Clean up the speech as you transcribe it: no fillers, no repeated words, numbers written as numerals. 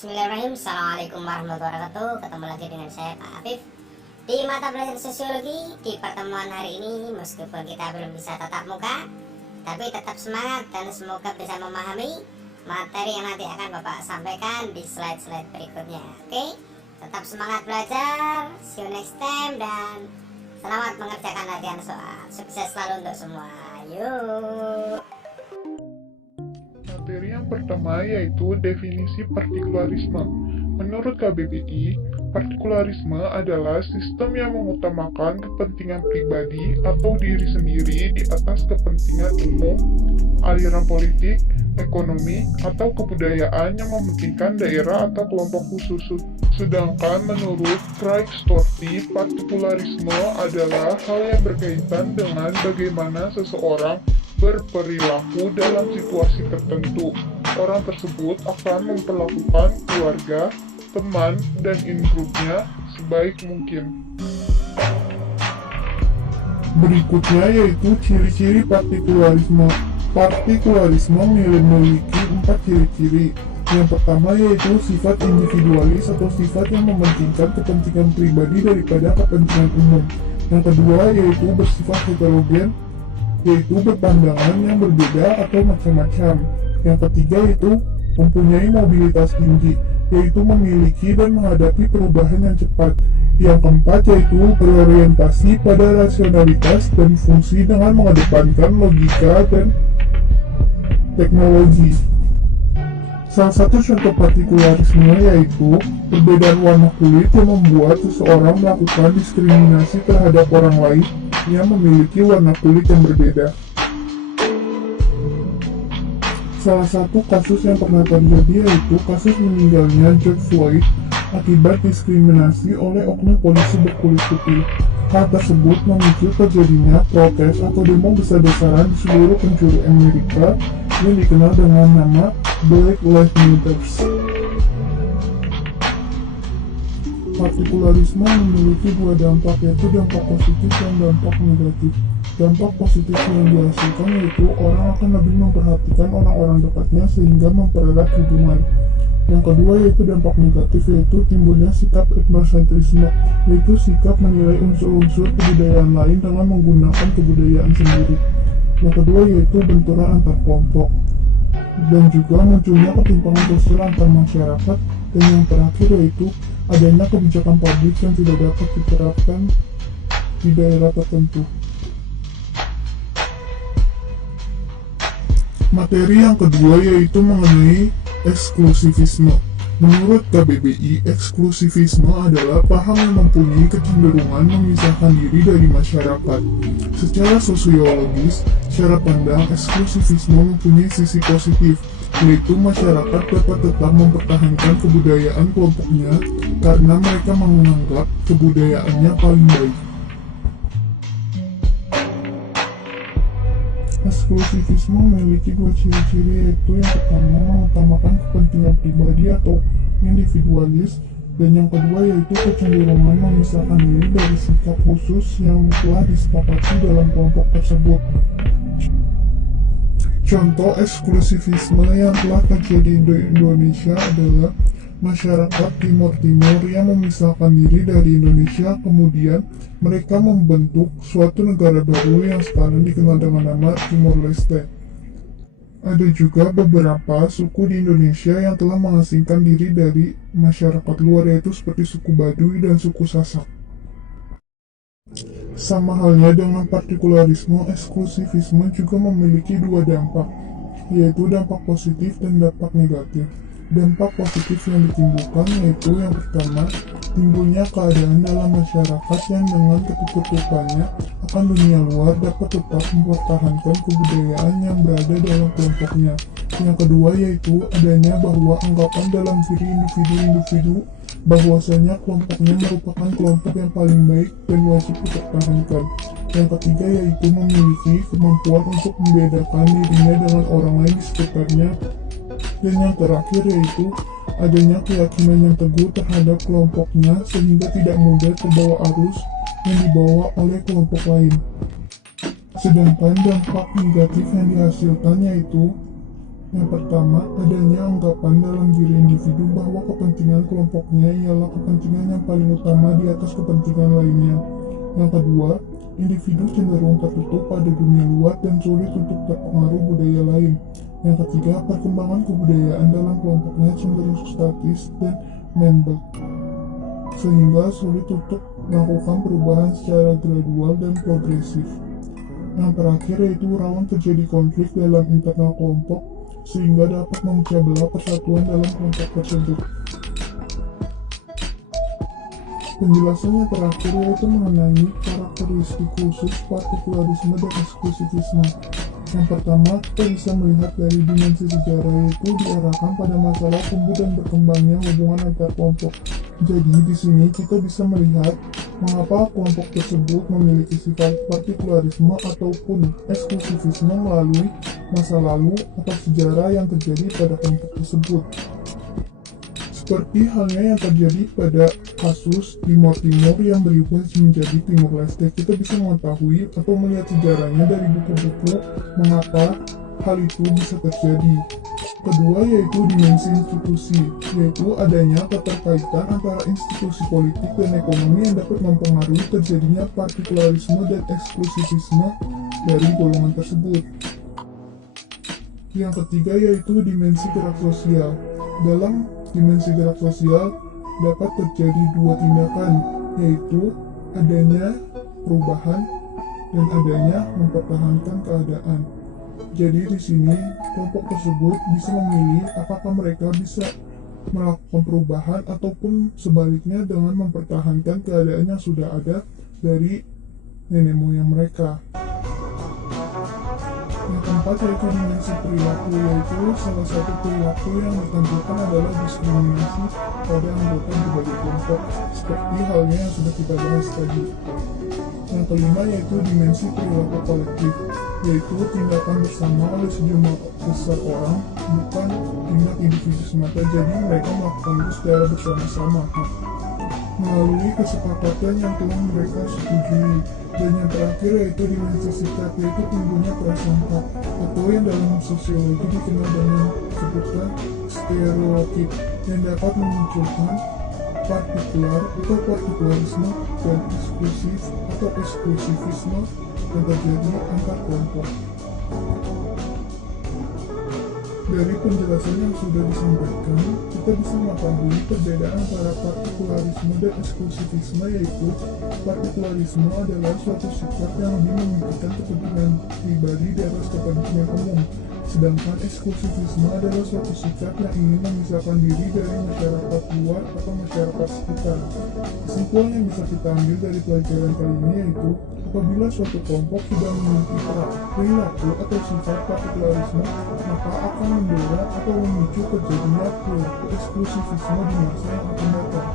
Bismillahirrahmanirrahim. Assalamualaikum warahmatullahi wabarakatuh. Ketemu lagi dengan saya Pak Afif di mata pelajaran sosiologi. Di pertemuan hari ini, meskipun kita belum bisa tatap muka, tapi tetap semangat dan semoga bisa memahami materi yang nanti akan Bapak sampaikan di slide-slide berikutnya. Oke, tetap semangat belajar. See you next time dan selamat mengerjakan latihan soal. Sukses selalu untuk semua. Yuk. Materi yang pertama yaitu definisi partikularisme. Menurut KBBI, partikularisme adalah sistem yang mengutamakan kepentingan pribadi atau diri sendiri di atas kepentingan umum, aliran politik, ekonomi, atau kebudayaan yang mementingkan daerah atau kelompok khusus. Sedangkan menurut Craig Storti, partikularisme adalah hal yang berkaitan dengan bagaimana seseorang berperilaku dalam situasi tertentu. Orang tersebut akan memperlakukan keluarga, teman, dan in-groupnya sebaik mungkin. Berikutnya yaitu ciri-ciri partikularisme. Partikularisme memiliki 4 ciri-ciri. Yang pertama yaitu sifat individualis atau sifat yang mementingkan kepentingan pribadi daripada kepentingan umum. Yang kedua yaitu bersifat heterogen, yaitu berpandangan yang berbeda atau macam-macam. Yang ketiga yaitu mempunyai mobilitas tinggi, yaitu memiliki dan menghadapi perubahan yang cepat. Yang keempat yaitu berorientasi pada rasionalitas dan fungsi dengan mengedepankan logika dan teknologi. Salah satu contoh partikularisme yaitu perbedaan warna kulit yang membuat seseorang melakukan diskriminasi terhadap orang lain yang memiliki warna kulit yang berbeda. Salah satu kasus yang pernah terjadi yaitu kasus meninggalnya George Floyd akibat diskriminasi oleh oknum polisi berkulit putih. Hal tersebut memicu terjadinya protes atau demo besar-besaran di seluruh penjuru Amerika yang dikenal dengan nama Black Lives Matter. Partikularisme memiliki dua dampak, yaitu dampak positif dan dampak negatif. Dampak positif yang dihasilkan yaitu orang akan lebih memperhatikan orang-orang dekatnya sehingga mempererat hubungan. Yang kedua yaitu dampak negatif, yaitu timbulnya sikap etnosentrisme, yaitu sikap menilai unsur-unsur kebudayaan lain dengan menggunakan kebudayaan sendiri. Yang kedua yaitu benturan antar kelompok, dan juga munculnya ketimpangan sosial antar masyarakat. Dan yang terakhir yaitu adanya kebijakan publik yang tidak dapat diterapkan di daerah tertentu. Materi yang kedua yaitu mengenai eksklusivisme. Menurut KBBI, eksklusivisme adalah paham yang mempunyai kecenderungan memisahkan diri dari masyarakat. Secara sosiologis, cara pandang eksklusivisme mempunyai sisi positif, yaitu masyarakat dapat tetap mempertahankan kebudayaan kelompoknya karena mereka menganggap kebudayaannya paling baik. Eksklusivisme memiliki dua ciri-ciri, yaitu yang pertama mengutamakan kepentingan pribadi atau individualis, dan yang kedua yaitu kecenderungan memisahkan diri dari sikap khusus yang telah disepakati dalam kelompok tersebut. Contoh eksklusivisme yang telah terjadi di Indonesia adalah masyarakat Timur Timur yang memisahkan diri dari Indonesia, kemudian mereka membentuk suatu negara baru yang sekarang dikenal dengan nama Timor Leste. Ada juga beberapa suku di Indonesia yang telah mengasingkan diri dari masyarakat luar, yaitu seperti suku Baduy dan suku Sasak. Sama halnya dengan partikularisme, eksklusivisme juga memiliki dua dampak, yaitu dampak positif dan dampak negatif. Dampak positif yang ditimbulkan yaitu yang pertama, timbulnya keadaan dalam masyarakat yang dengan ketertutupannya akan dunia luar dapat tetap mempertahankan kebudayaan yang berada dalam kelompoknya. Yang kedua yaitu adanya bahwa anggapan dalam diri individu-individu bahwasanya kelompoknya merupakan kelompok yang paling baik dan wajib dipertahankan. Yang ketiga yaitu memiliki kemampuan untuk membedakan dirinya dengan orang lain di sekitarnya. Dan yang terakhir yaitu adanya keyakinan yang teguh terhadap kelompoknya sehingga tidak mudah terbawa arus yang dibawa oleh kelompok lain. Sedangkan dampak negatif yang dihasilkan yaitu Yang pertama, adanya anggapan dalam diri individu bahwa kepentingan kelompoknya ialah kepentingan yang paling utama di atas kepentingan lainnya. Yang kedua, individu cenderung tertutup pada dunia luar dan sulit untuk terpengaruh budaya lain. Yang ketiga, perkembangan kebudayaan dalam kelompoknya cenderung statis dan membek, sehingga sulit untuk melakukan perubahan secara gradual dan progresif. Yang terakhir yaitu rawan terjadi konflik dalam internal kelompok, sehingga dapat memecah belah persatuan dalam kelompok tersebut. Penjelasan yang terakhir yaitu mengenai karakteristik khusus partikularisme dan eksklusivisme. Yang pertama, kita bisa melihat dari dimensi sejarah, yaitu diarahkan pada masalah tumbuh dan berkembangnya hubungan antar kelompok. Jadi di sini kita bisa melihat mengapa kelompok tersebut memiliki sifat partikularisme ataupun eksklusivisme melalui masa lalu atau sejarah yang terjadi pada kelompok tersebut. Seperti halnya yang terjadi pada kasus Timor Timur yang berubah menjadi Timor Leste, kita bisa mengetahui atau melihat sejarahnya dari buku-buku mengapa hal itu bisa terjadi. Kedua yaitu dimensi institusi, yaitu adanya keterkaitan antara institusi politik dan ekonomi yang dapat mempengaruhi terjadinya partikularisme dan eksklusivisme dari golongan tersebut. Yang ketiga yaitu dimensi gerak sosial. Dalam dimensi gerak sosial dapat terjadi dua tindakan, yaitu adanya perubahan dan adanya mempertahankan keadaan. Jadi di sini kelompok tersebut bisa memilih apakah mereka bisa melakukan perubahan ataupun sebaliknya dengan mempertahankan keadaan yang sudah ada dari nenek moyang mereka. Yang keempat yaitu dimensi perilaku, yaitu salah satu perilaku yang ditentukan adalah diskriminasi pada anggota berbagai kelompok, seperti halnya yang sudah kita bahas tadi. Yang kelima yaitu dimensi perilaku kolektif, yaitu tindakan bersama oleh sejumlah besar orang, bukan tindak individu semata, jadi mereka melakukan itu secara bersama-sama melalui kesepakatan yang telah mereka setujui. Dan yang terakhir yaitu dimensi sikap, yaitu timbulnya prasangka atau yang dalam sosiologi dikenal dengan sebutan stereotip, yang dapat memunculkan partikular atau partikularisme dan eksklusif atau eksklusivisme yang terjadi antar kelompok. Dari penjelasan yang sudah disampaikan, kita bisa mengetahui perbedaan antara partikularisme dan eksklusivisme, yaitu partikularisme adalah suatu sikap yang lebih memikirkan kepentingan pribadi di atas kepentingan umum, sedangkan eksklusivisme adalah suatu sikap yang ingin memisahkan diri dari masyarakat luar atau masyarakat sekitar. Kesimpulan yang bisa kita ambil dari pelajaran kali ini yaitu apabila suatu kelompok sudah memiliki perilaku atau sifat partikularisme, maka akan mendorong atau memicu terjadinya perilaku eksklusivisme di masa yang akan datang.